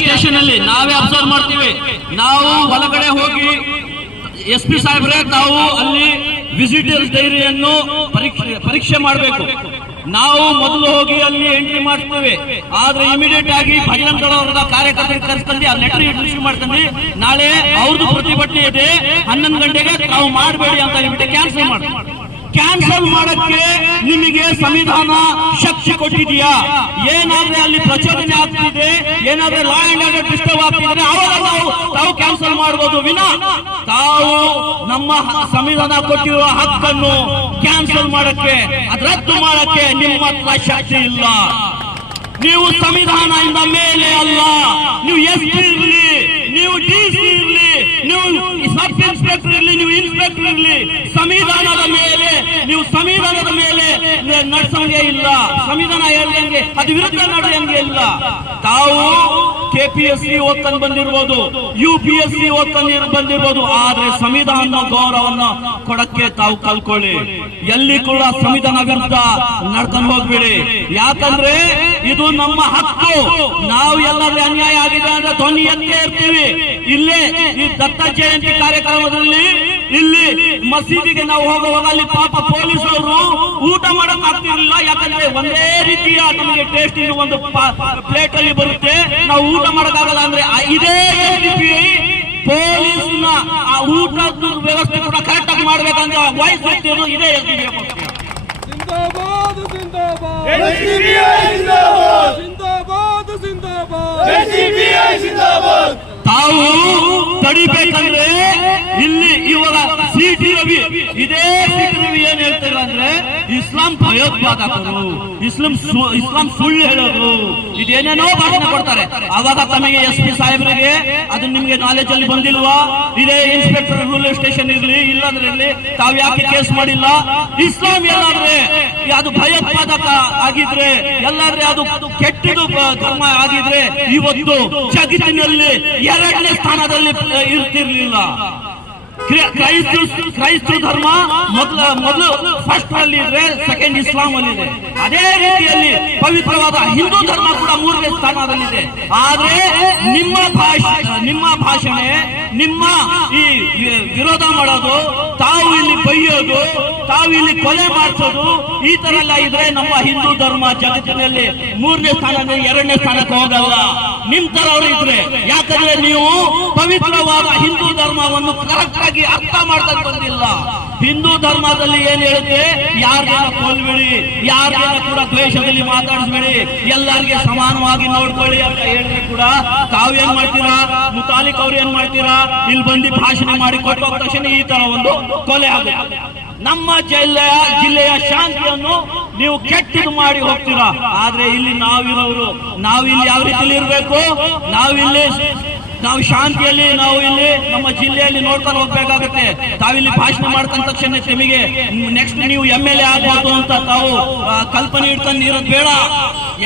Station ಅಲ್ಲಿ ನಾವೇ observe ಮಾಡ್ತೀವಿ. ನಾವು ಹೊಲಗಡೆ ಹೋಗಿ ಎಸ್ ಪಿ ಸಾಹೇಬ್ರೆ, ತಾವು ಅಲ್ಲಿ ವಿಸಿಟರ್ಸ್ ಡೈರಿಯನ್ನು ಪರೀಕ್ಷೆ ಮಾಡಬೇಕು. ನಾವು ಮೊದಲು ಹೋಗಿ ಅಲ್ಲಿ ಎಂಟ್ರಿ ಮಾಡ್ತೇವೆ. ಆದ್ರೆ ಇಮಿಡಿಯೇಟ್ ಆಗಿ ಭಜನಾ ಅವರ ಕಾರ್ಯಕರ್ತರಿಗೆ ಕರೆಸ್ಕೊಂಡು ಆ ಲೆಟರ್ ಇಶ್ಯೂ ಮಾಡ್ಕೊಂಡು ನಾಳೆ ಅವ್ರದ್ದು ಪ್ರತಿಭಟನೆ ಇದೆ. ಹನ್ನೊಂದು ಗಂಟೆಗೆ ತಾವು ಮಾಡಬೇಡಿ ಅಂತ ಹೇಳ್ಬಿಟ್ಟು ಕ್ಯಾನ್ಸಲ್ ಮಾಡಿ. ಕ್ಯಾನ್ಸಲ್ ಮಾಡಕ್ಕೆ ನಿಮಗೆ ಸಂವಿಧಾನ ಶಕ್ತಿ ಕೊಟ್ಟಿದೀಯಾ ಏನಾದ್ರೆ ಅಲ್ಲಿ ಪ್ರಚೋದನೆ ಆಗ್ತಿದೆ? ಏನಾದ್ರೆ ಲಾ ಅಂಡ್ ಆರ್ಡರ್ ಡಿಸ್ಟರ್ಬ್ ಆಗ್ತಿದ್ರೆ ಅವಾಗ ತಾವು ಕ್ಯಾನ್ಸಲ್ ಮಾಡಬಹುದು ವಿನ, ತಾವು ನಮ್ಮ ಸಂವಿಧಾನ ಕೊಟ್ಟಿರುವ ಹಕ್ಕನ್ನು ಕ್ಯಾನ್ಸಲ್ ಮಾಡಕ್ಕೆ ರದ್ದು ಮಾಡಕ್ಕೆ ನಿಮ್ಮ ಹತ್ರ ಶಕ್ತಿ ಇಲ್ಲ. ನೀವು ಸಂವಿಧಾನ ಇಂದ ಮೇಲೆ ಅಲ್ಲ. ನೀವು ಎಸ್ ಪಿ ಇರ್ಲಿ, ನೀವು ಡಿ ಸಿ ಇರ್ಲಿ, ನೀವು ಸಬ್ ಇನ್ಸ್ಪೆಕ್ಟರ್ ಇರ್ಲಿ, ನೀವು ಇನ್ಸ್ಪೆಕ್ಟರ್ ಇರ್ಲಿ, ಸಂವಿಧಾನದ ಮೇಲೆ ನೀವು ಸಂವಿಧಾನದ ಸಂವಿಧಾನ ಹೇಳಿದಂಗೆ ಅದು ವಿರುದ್ಧ ನಡೆಯಂಗೆ ಇಲ್ಲ ತಾವು ಕೆಪಿಎಸ್ಸಿ ಓದ್ಕೊಂಡು ಬಂದಿರ್ಬೋದು ಯು ಪಿ ಎಸ್ ಸಿ ಓದ್ಕೊಂಡು ಬಂದಿರ್ಬೋದು, ಆದ್ರೆ ಸಂವಿಧಾನ ಗೌರವನ್ನ ಕೊಡಕ್ಕೆ ತಾವು ಕಲ್ಕೊಳ್ಳಿ. ಎಲ್ಲಿ ಕೂಡ ಸಂವಿಧಾನ ವಿರುದ್ಧ ನಡ್ಕೊಂಡು ಹೋಗ್ಬೇಡಿ. ಯಾಕಂದ್ರೆ ಇದು ನಮ್ಮ ಹಕ್ಕು. ನಾವು ಎಲ್ಲಾದ್ರೂ ಅನ್ಯಾಯ ಆಗಿದೆ ಅಂದ್ರೆ ಧ್ವನಿ ಎತ್ತೇ ಇರ್ತೀವಿ. ಇಲ್ಲೇ ಈ ದತ್ತ ಜಯಂತಿ ಕಾರ್ಯಕ್ರಮದಲ್ಲಿ ಇಲ್ಲಿ ಮಸೀದಿಗೆ ನಾವು ಹೋಗುವಾಗ ಅಲ್ಲಿ ಪಾಪ ಪೊಲೀಸರು ಊಟ ಮಾಡಕ್ ಆಗ್ತಿರ್ಲಿಲ್ಲ. ಯಾಕಂದ್ರೆ ಒಂದೇ ರೀತಿಯ ನಮಗೆ ಟೇಸ್ಟ್ ಇರುವ ಒಂದು ಪ್ಲೇಟ್ ಅಲ್ಲಿ ಬರುತ್ತೆ. ನಾವು ಊಟ ಮಾಡಕ್ಕಾಗಲ್ಲ ಅಂದ್ರೆ ಇದೇ ರೀತಿ ಪೊಲೀಸ್ನ ಆ ಊಟದ ವ್ಯವಸ್ಥೆ ಕೂಡ ಕರೆಕ್ಟ್ ಆಗಿ ಮಾಡ್ಬೇಕಂದ್ರೆ ವಾಯ್ಸ್ ಬರ್ತಿರೋದು ಇದೇ ತಾವು ತಡಿಬೇಕಂದ್ರೆ ಇಲ್ಲಿ ಇವಾಗ ಸಿ ಟಿ ರವಿ, ಇದೇ ಸಿ ಟಿ ರವಿ ಏನ್ ಹೇಳ್ತಾರೆ ಅಂದ್ರೆ, ಇಸ್ಲಾಂ ಭಯೋತ್ಪಾದಕರು, ಇಸ್ಲಾಂ ಇಸ್ಲಾಂ ಸುಳ್ಳು ಹೇಳೋದು, ಇದೇನೇನೋ ಭಾಷಣ ಕೊಡ್ತಾರೆ. ಅವಾಗ ತಮಗೆ ಎಸ್ ಪಿ ಸಾಹೇಬರಿಗೆ ಅದು ನಿಮ್ಗೆ ನಾಲೆಜ್ ಅಲ್ಲಿ ಬಂದಿಲ್ವಾ? ಇದೇ ಇನ್ಸ್ಪೆಕ್ಟರ್ ರೂರಲ್ ಸ್ಟೇಷನ್ ಇರ್ಲಿ, ಇಲ್ಲಾಂದ್ರೆ ಇರ್ಲಿ, ತಾವ್ ಯಾಕೆ ಕೇಸ್ ಮಾಡಿಲ್ಲ? ಇಸ್ಲಾಂ ಎಲ್ಲಾದ್ರೆ ಅದು ಭಯೋತ್ಪಾದಕ ಆಗಿದ್ರೆ, ಎಲ್ಲಾದ್ರೆ ಅದು ಕೆಟ್ಟದು ಧರ್ಮ ಆಗಿದ್ರೆ, ಇವತ್ತು ಜಗತ್ತಿನಲ್ಲಿ ಎರಡನೇ ಸ್ಥಾನದಲ್ಲಿ ಇರ್ತಿರ್ಲಿಲ್ಲ. ಕ್ರೈಸ್ತ ಕ್ರೈಸ್ತ ಧರ್ಮ ಮೊದಲ, ಮೊದಲು ಫಸ್ಟ್ ಅಲ್ಲಿ ಇದ್ರೆ ಸೆಕೆಂಡ್ ಇಸ್ಲಾಂ ಅಲ್ಲಿ ಇದೆ. ಅದೇ ರೀತಿಯಲ್ಲಿ ಪವಿತ್ರವಾದ ಹಿಂದೂ ಧರ್ಮ ಕೂಡ ಮೂರನೇ ಸ್ಥಾನದಲ್ಲಿದೆ. ಆದ್ರೆ ನಿಮ್ಮ ಭಾಷೆ, ನಿಮ್ಮ ಭಾಷಣೆ, ನಿಮ್ಮ ಈ ವಿರೋಧ ಮಾಡೋದು ಬೈಯೋದು ತಾವು ಇಲ್ಲಿ ಕೊಲೆ ಮಾಡಿಸೋದು, ಈ ತರ ಎಲ್ಲ ಇದ್ರೆ ನಮ್ಮ ಹಿಂದೂ ಧರ್ಮ ಜಗತ್ತಿನಲ್ಲಿ ಮೂರನೇ ಸ್ಥಾನ ಎರಡನೇ ಸ್ಥಾನಕ್ಕೆ ಹೋಗಲ್ಲ. ನಿಮ್ ತರ ಅವ್ರು ಇದ್ರೆ. ಯಾಕಂದ್ರೆ ನೀವು ಪವಿತ್ರವಾದ ಹಿಂದೂ ಧರ್ಮವನ್ನು ಕರೆಕ್ಟ್ ಆಗಿ ಅರ್ಥ ಮಾಡ್ತಾ ಬಂದಿಲ್ಲ. ಹಿಂದೂ ಧರ್ಮದಲ್ಲಿ ಏನ್ ಹೇಳುತ್ತೆ? ಯಾರನ್ನ ಕೊಲ್ಬೇಡಿ ಯಾರನ್ನ ಕೂಡ ದ್ವೇಷದಲ್ಲಿ ಮಾತಾಡಿಸ್ಬೇಡಿ, ಎಲ್ಲರಿಗೆ ಸಮಾನವಾಗಿ ನೋಡ್ಕೊಳ್ಳಿ ಅಂತ ಹೇಳಿ ಕೂಡ ತಾವೇನ್ ಮಾಡ್ತೀರಾ? ಮುತಾಲಿಕ್ ಅವ್ರು ಏನ್ ಮಾಡ್ತೀರಾ? ಇಲ್ಲಿ ಬಂದು ಭಾಷಣ ಮಾಡಿ ಕೊಟ್ಟು ತಕ್ಷಣ ಈ ತರ ಒಂದು ಕೊಲೆ ಆಗುತ್ತೆ. ನಮ್ಮ ಜಿಲ್ಲೆಯ ಜಿಲ್ಲೆಯ ಶಾಂತಿಯನ್ನು ನೀವು ಕೆಟ್ಟದು ಮಾಡಿ ಹೋಗ್ತೀರಾ? ಆದ್ರೆ ಇಲ್ಲಿ ನಾವಿರೋರು, ನಾವಿಲ್ಲಿ ಯಾವ ರೀತಿಯಲ್ಲಿ ಇರಬೇಕು? ನಾವಿಲ್ಲಿ ನಾವು ಶಾಂತಿಯಲ್ಲಿ ನಾವು ಇಲ್ಲಿ ನಮ್ಮ ಜಿಲ್ಲೆಯಲ್ಲಿ ನೋಡ್ಕೊಂಡು ಹೋಗ್ಬೇಕಾಗತ್ತೆ. ತಾವಿಲ್ಲಿ ಭಾಷಣ ಮಾಡ್ಕೊಂಡ ತಕ್ಷಣ ನಿಮಗೆ ನೆಕ್ಸ್ಟ್ ನೀವು ಎಂ ಎಲ್ ಎ ಆಗ್ಬೋದು ಅಂತ ತಾವು ಕಲ್ಪನೆ ಇಟ್ಕೊಂಡು ಇರೋದು ಬೇಡ.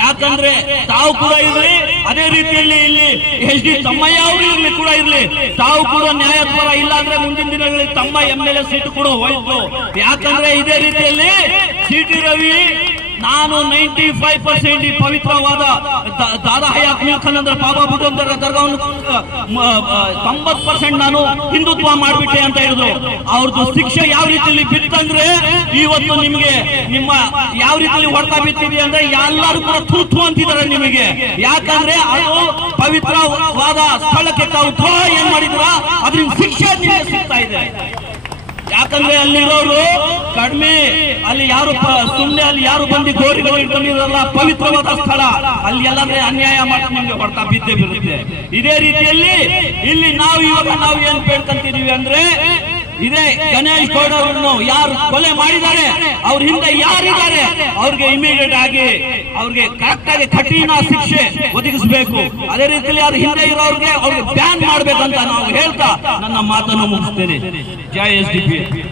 ಯಾಕಂದ್ರೆ ತಾವು ಕೂಡ ಇರ್ಲಿ, ಅದೇ ರೀತಿಯಲ್ಲಿ ಇಲ್ಲಿ ಎಚ್ ಡಿ ತಮ್ಮಯ್ಯ ಅವರು ಇರ್ಲಿ ಕೂಡ ಇರ್ಲಿ. ತಾವು ಕೂಡ ನ್ಯಾಯಪರ ಇಲ್ಲ ಅಂದ್ರೆ ಮುಂದಿನ ದಿನಗಳಲ್ಲಿ ತಮ್ಮ ಎಂ ಎಲ್ ಎ ಸೀಟ್ ಕೂಡ ಹೋಯ್ತು. ಯಾಕಂದ್ರೆ ಇದೇ ರೀತಿಯಲ್ಲಿ ಸಿ ರವಿ ನಾನು ನೈಂಟಿ ಫೈವ್ ಪರ್ಸೆಂಟ್ ಈ ಪವಿತ್ರವಾದ ದಾದಾ ಹಯಾತ್ ಅಂದ್ರೆ ಬಾಬಾ ಬುಡಂದರ ದರ್ಗಾವನ್ನು ತೊಂಬತ್ ಪರ್ಸೆಂಟ್ ನಾನು ಹಿಂದುತ್ವ ಮಾಡಿಬಿಟ್ಟೆ ಅಂತ ಹೇಳಿದ್ರು. ಅವ್ರದ್ದು ಶಿಕ್ಷೆ ಯಾವ ರೀತಿಯಲ್ಲಿ ಬಿತ್ತಂದ್ರೆ ಇವತ್ತು ನಿಮ್ಗೆ ನಿಮ್ಮ ಯಾವ ರೀತಿಯಲ್ಲಿ ಹೊಡ್ತಾ ಬಿತ್ತಿದೆ ಅಂದ್ರೆ ಎಲ್ಲರೂ ಕೂಡ ತೂತು ಅಂತಿದ್ದಾರೆ ನಿಮಗೆ. ಯಾಕಂದ್ರೆ ಅದು ಪವಿತ್ರವಾದ ಸ್ಥಳಕ್ಕೆ ತಾವು ಏನ್ ಮಾಡಿದ್ರ? ಅದ್ರಿಂದ ಶಿಕ್ಷೆ ನಿಮಗೆ ಸಿಗ್ತಾ ಇದೆ. ಯಾಕಂದ್ರೆ ಅಲ್ಲಿರೋರು ಕಡಿಮೆ, ಅಲ್ಲಿ ಯಾರು ಸುಮ್ನೆ ಅಲ್ಲಿ ಯಾರು ಬಂದು ಗೋರಿಗಳು ಇಟ್ಕೊಂಡಿರಲ್ಲ ಪವಿತ್ರವಾದ ಸ್ಥಳ. ಅಲ್ಲಿ ಎಲ್ಲಾದ್ರೆ ಅನ್ಯಾಯ ಮಾಡಿ ನಿಮ್ಗೆ ಹೊಡ್ತಾ ಬಿದ್ದೇ ಬಿರುತ್ತೆ. ಇದೇ ರೀತಿಯಲ್ಲಿ ಇಲ್ಲಿ ನಾವು ಇವಾಗ ನಾವು ಏನ್ ಬೇಡ್ಕೊಂತಿದೀವಿ ಅಂದ್ರೆ ಇದೇ ಗಣೇಶ್ ಗೌಡ ಅವರನ್ನು ಯಾರು ಕೊಲೆ ಮಾಡಿದ್ದಾರೆ, ಅವ್ರ ಹಿಂದೆ ಯಾರಿದ್ದಾರೆ, ಅವ್ರಿಗೆ ಇಮಿಡಿಯೇಟ್ ಆಗಿ ಅವ್ರಿಗೆ ಕರೆಕ್ಟ್ ಆಗಿ ಕಠಿಣ ಶಿಕ್ಷೆ ಒದಗಿಸಬೇಕು. ಅದೇ ರೀತಿಯಲ್ಲಿ ಅವ್ರ ಹಿಂದೆ ಇರೋರಿಗೆ ಅವ್ರಿಗೆ ಬ್ಯಾನ್ ಮಾಡ್ಬೇಕಂತ ನಾವು ಹೇಳ್ತಾ ನನ್ನ ಮಾತನ್ನು ಮುಗಿಸ್ತೇನೆ. ಜೈ ಎಸ್ ಡಿ ಪಿ.